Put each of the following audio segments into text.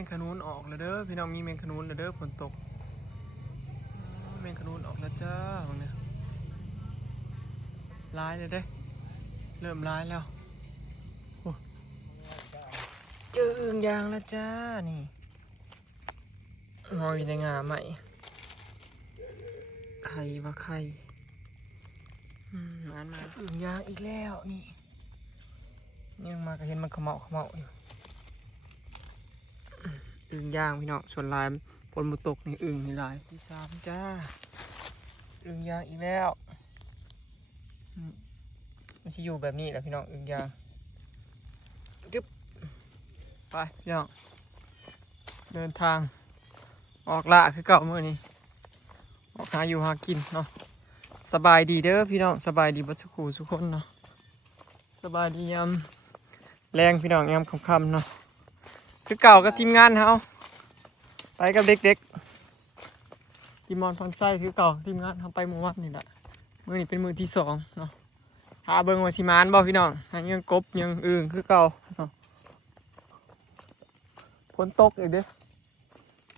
แมงขนุนออกแล้วเด้อพี่น้องมีแมงขนุนแล้วเด้อฝนตกแมงขนุนออกแล้วจ้าตรงเนี้ยร้ายเลยเด้เริ่มร้ายแล้วเจออึ่งยางแล้วจ้านี่งอยในงาใหม่ไข่ว่าไข่มาอึ่งยางอีกแล้วนี่ยังมาก็เห็นมันเขม่าอยู่อึ่งยางพี่น้องส่วนลายฝนมาตกนี่อึ่งนี่ลายที่สามจ้าอึ่งยางอีกแล้วมันจะอยู่แบบนี้แหละพี่น้องอึ่งยางจึ๊บไปพี่น้องเดินทางออกละคือเก่าเมื่อนี้ออกหาอยู่หากินเนาะสบายดีเด้อพี่น้องสบายดีบัดสุขูทุกคนเนาะสบายดียามแรงพี่น้องยามค่ำๆเนาะคือเก่ากับทีมงานเฮาไปกับเด็กๆทีมมอนพันไส้คือเก่าทีมงานเฮาไปเมื่อวานนี่แหละมื้อนี้เป็นมื้อที่2เนาะหาเบิ่งว่าสิมานบ่พี่น้องยังกบยังอึ่งคือเก่าเนาะฝนตกอีกเด้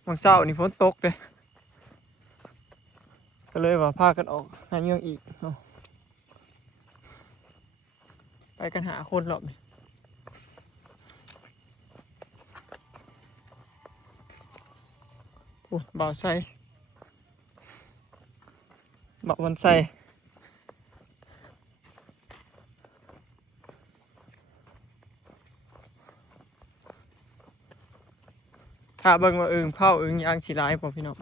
วันเช้านี่ฝนตกเด้ก็เลยว่าพากันออกหาเงี้ยอีกเนาะไปกันหาคนหรอกนี่โอ้บ่าวไส้บ่าววันไส้ถ้าเบิ่งว่าอึ่งเผาอึ่งยางสิหลายบ่พี่น้อง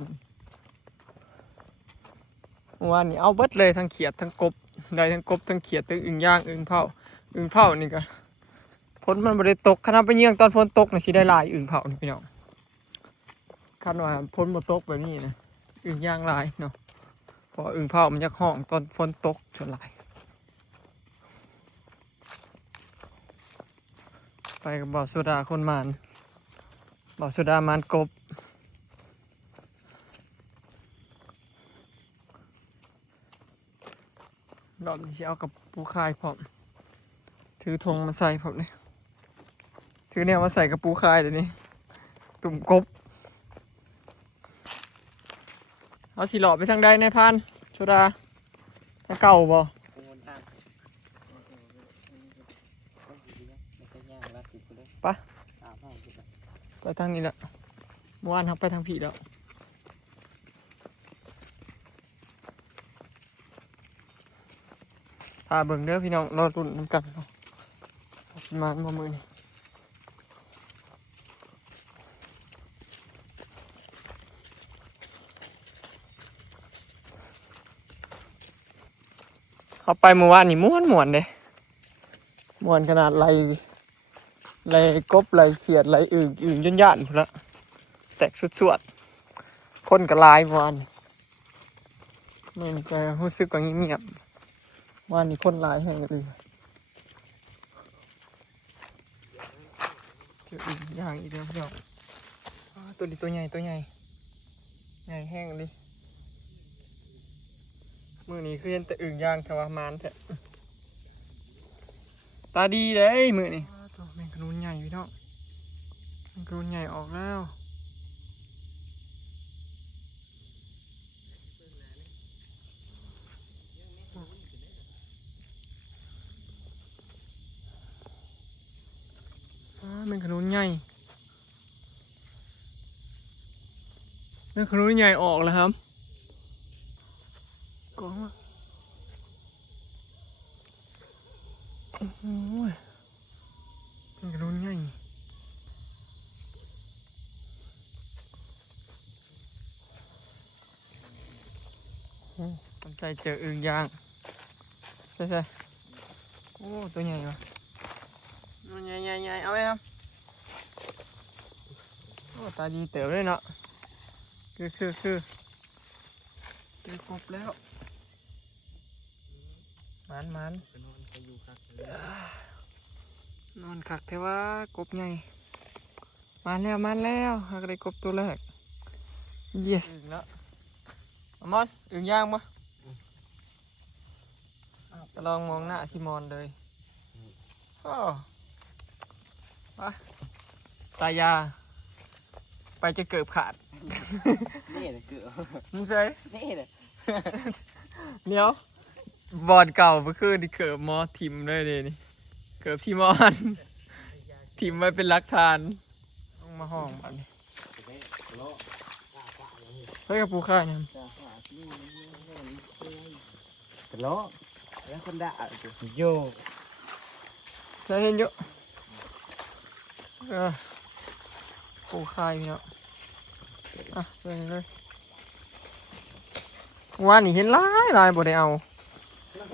เมื่อวานนี้เอาเบิดเลยทั้งเขียดทั้งกบได้ทั้งกบทั้งเขียดทั้งอึ่งยางอึ่งเผานี่ก็ฝนมันบ่ได้ตกขนาดไปเยี่ยงตอนฝนตกน่ะสิได้หลายอึ่งเผานี่พี่น้องคันว่าฝนบ่ตกแบบนี้นะอึ่งยางหลายเนาะเพราะอึ่งเผามันอยากห้องตอนฝนตกส่วนหลายไปกับบ่าวโซดาคนมานบ่าวโซดามานกบรอบนี้สิเอากับปูคายพร้อมถือธงมาใส่พร้อมเลยถือเนี่ยมาใส่กับปูคายเดี๋ยวนี้ตุ่มกบเอาสิหลอดไปทางใดในพันโซดาทางเก่าบ่ไปไปทางนี้แหละเมื่อวานทักไปทางผีแล้วพาเบิ่งเด้อพี่น้องรอรุ่นน้ำกันเนาะสิมาบ่มือนี่เขาไปเมื่อวานนี่ม่วนเด้ม่วนขนาดไรกบไรเขียดไรอึ่งย่นย่านพุ่นละแตกสุดๆคนก็หลายเมื่อวานไม่มีใครรู้สึกว่าเงียบๆวันนี้คนหลายแห่งเลยเจออึ่งย่างอีกแล้วพี่น้องตัวนี้ตัวใหญ่ใหญ่แห้งเลยมือนี้คือเห็นแต่อึ่งย่างแต่ว่ามานแท้ตาดีเลยมือนี้ตัวแมงขนุนใหญ่พี่น้องแมงขนุนใหญ่ออกแล้วแมงขนุนใหญ่แมงขนุนใหญ่ออกแล้วครับกองว่าโอ้ยแมงขนุนใหญ่มันใส่เจออึ่งย่างใช่โอ้ตัวใหญ่ว่ะใหญ่เอาไว้ครับโอ้ตาดีเต๋อเลยเนาะคือเจอครบแล้วมันนอนคักเทว่ากบใหญ่มาแล้วหากได้กบตัวแรก yes แล้วมอนอึ่งย่างปะจะลองมองหน้าซิมอนเลยโอ้ไปสายยา ไปจะเกิดขาด นี่เลยเกือบ มึงใช่ นี่เลย เดี๋ยวบอลเก่าเมื่อคืนที่เกิดมอทิมเลยนี่เกิดที่มอนทิมไว้เป็นหลักฐานต้องมาห้องอันนี้ใช้กับปูข้าเนี่ย กระโลแล้วคนด่าโย ใช้เห็นเยอะปูข้าอยู่เนาะอ่ะใส่เลยว่านี่เห็นหลายบ่ได้เอา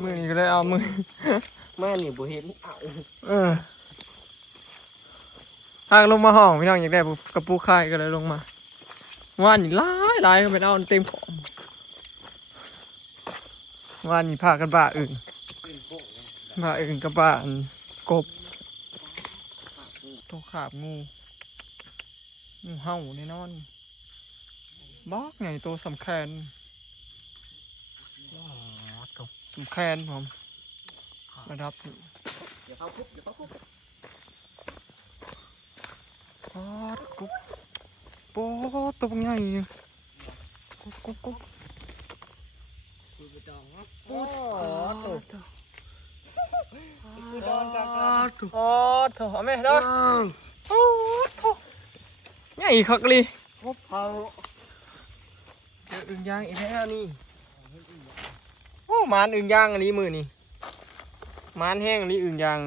มือนี่ก็เลยเอามือ แม่นี่บ่เห็นเอา ทางลงมาห้องพี่น้องอยากได้กระปูไข่ก็เลยลงมาว่านี่หลายก็เป็นเอาเต็มของว่านี่พากันบ้าอื่นบ้าอื่นกับบ้าอันกบตัวขาบงูเห่าแน่นอนบอกไงตัวสำคัญผมระดับนี้ อย่าเข้าคุกอย่าเข้าคุก ปอดกุ๊บโป๊ดตัวใหญ่เนี่ยกุ๊บ โอ้ตัวคือโดนกัก โอ้โถเอาไหมเด้อโอ้โถใหญ่คักเลย คุกเขา อึ่งย่างอีกแล้วนี่โอ้มานอึ่งย่างอันนี้มือนี่มานแห้งอันนี้อึ่งย่าง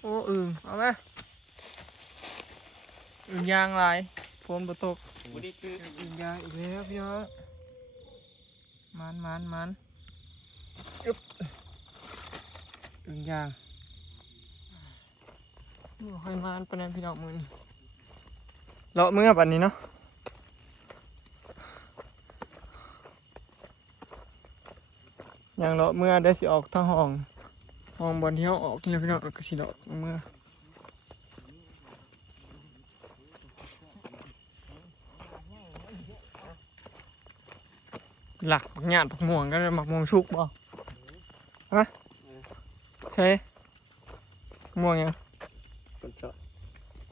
โอ้อึ่งเอาไหมอึ่งย่างลายฝนบ่ตก บุรีคือ อึ่งย่างอีกแล้วพี่น้องมันอึ๊บอึ่งย่างนี่ค่อยมานปานนั้นพี่น้องมือนี่เลาะมือแบบนี้เนาะอย่างเลาะเมื่อได้สิออกทางห้องบอลที่เขาออกนี่แหละพี่น้องก็สิเลาะเมื่อหลักหยาดผักม่วงก็หมักม่วงชุกบ่ฮะใช่ม่วงยัง คนชอบ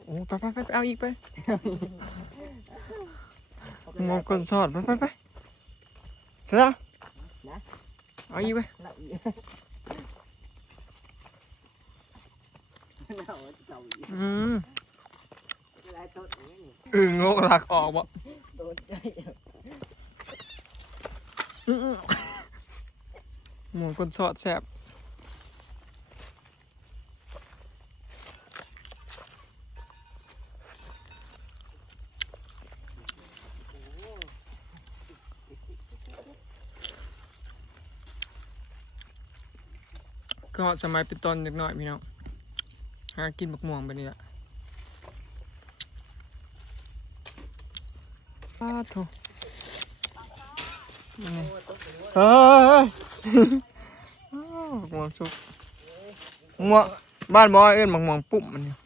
โอ้ไปเอาอีกไปม่วงก้นสอดไปเสร็จแล้วเอาอีกไปอืมโง่หลักออกบ่หมูคนสอดแสบก็สมัยเป็นตอนเด็กหน่อยพี่น้องหากินบักม่วงไปนี่แหละอ้าโถเฮ้ยบักม่วงสุกม่วงบ้านบอยเอิ้นบักม่วงปุ่มมันเนี่ย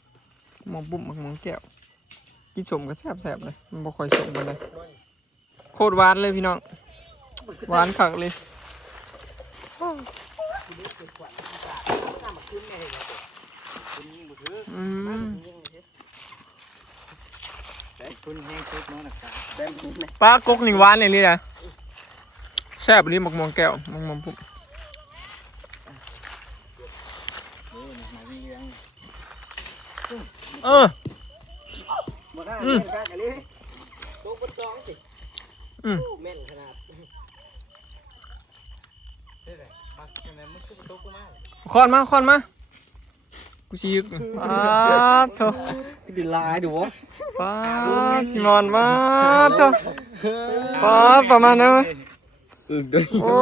ม่วงปุ่มบักม่วงแก้วกินสมก็แซ่บเลยมันบ่ค่อยสมปานใดโคตรหวานเลยพี่น้องหวานคักเลยคุณแห้งคุกน้องนะครับได้คุณไหม ปลากกนี่หวานอย่างนี้นะแซ่บลิ้มมักม่วงแก้วมักม่วงปุ๊บมาได้เล่นกันอันนี้ตัวบนจองสิแม่นขนาดเท่ไหร่บักยังไงมันคือตัวกูมาก คอนมากูชี้ยึกปาดโถ ดิลายดูวะ ปาดซิมอนมาดโถปาดประมาณนั้นไหมโอ้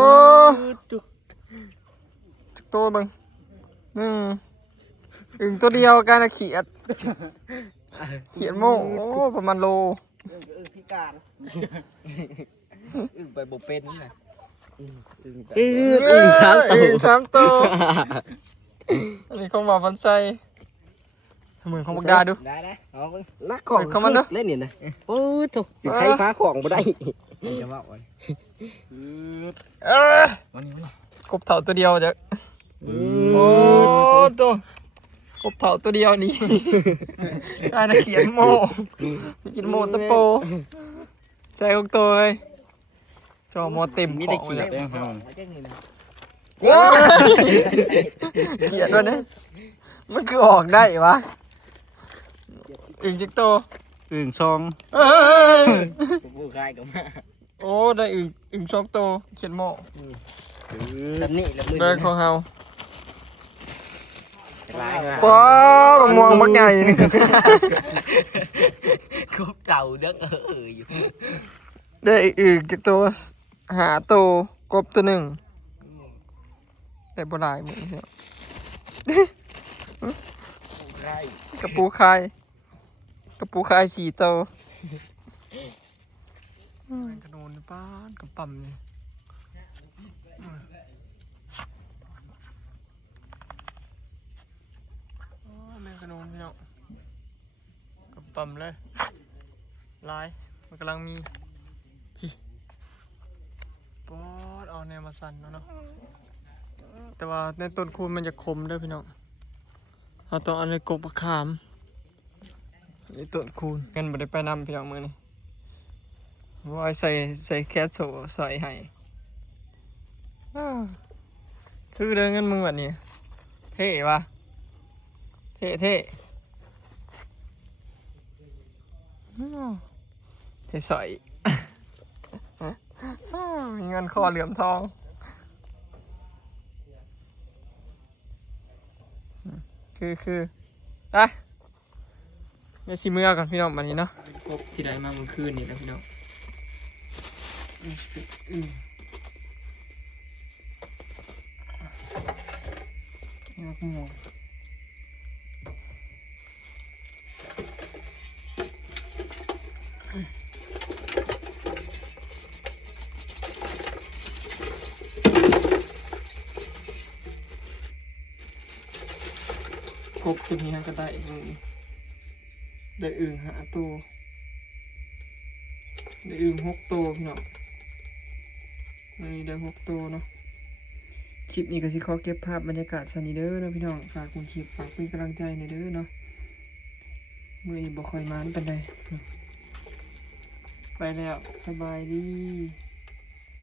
ตัวบังอึ่งตัวเดียวกันนะเขียดโม่โอ้ประมาณโล พิการไปบ่เป็นนี่นะสามตัวอันนี้ของหมาฟันไซเหมือนของบักดาดู ได้เอานักของเล่นเนี่ยนะโอ้ยถูกอยู่ใครพาของมาได้จะว่าวันกบเต่าตัวเดียวจ้ะโอ้ตัว กบเถาตัวเดียวนี่ ได้นะเขียนโมกินโมตะโปใจของตัวเลยจอโมเต็ม มี ข แต่ อง เขียด เลย เด้อครับ เขียนด้วยนะมันคือออกได้วะอึ่งจิกโต อึ่งซอง เอ้ย ผู้คายก็มา โอ้ได้อึ่งสองโตเขียนโม ตำนี่ละมือ เดินของเฮา ลาย ป้ามองบักใหญ่นี่ ครบเต่าเด้ออยู่ ได้อึ่งจิกโตหาโตกบตัวหนึ่งแต่บ่หลายมือเนาะ ใช่ กระปูคาย4 โตกระโดนป้านกระปั่มเลยแม่งกระโดนพี่น้องกระปั่มเลยลายมันกำลังมีพี่ปอดเอาแนวมาสั่นเนาะแต่ว่าในต้นคูณมันจะคมเด้อพี่น้องเราต้องเอาในกบมะขามในต้นคูณเงินบ่ได้ไปนำพี่น้องมือนี่ว่าใส่แคสโซใส่ให้อ้าวคือเดินเงินมึงแบบนี้เท่ปะเท่อ้าวเท่สอย อ้าวมีเงินคอเหลือมทองคือไปอย่าชิมือก่อนพี่น้องวันนี้เนาะพบที่ใดมาเมื่อคืนนี่นะพี่น้องนี่ก็งงกบตัวนี้ก็ได้ได้อึ่งหาตัวได้อึ่ง6 ตัวพี่น้องนี่ได้6 ตัวเนาะคลิปนี้ก็สิขอเก็บภาพบรรยากาศซันนี้เด้อนะพี่น้องฝากคุณคลิปฝากเป็นกำลังใจในอยเด้อเนาะมื้อนี้บ่ค่อยมานปานใดไปแล้วสบายดี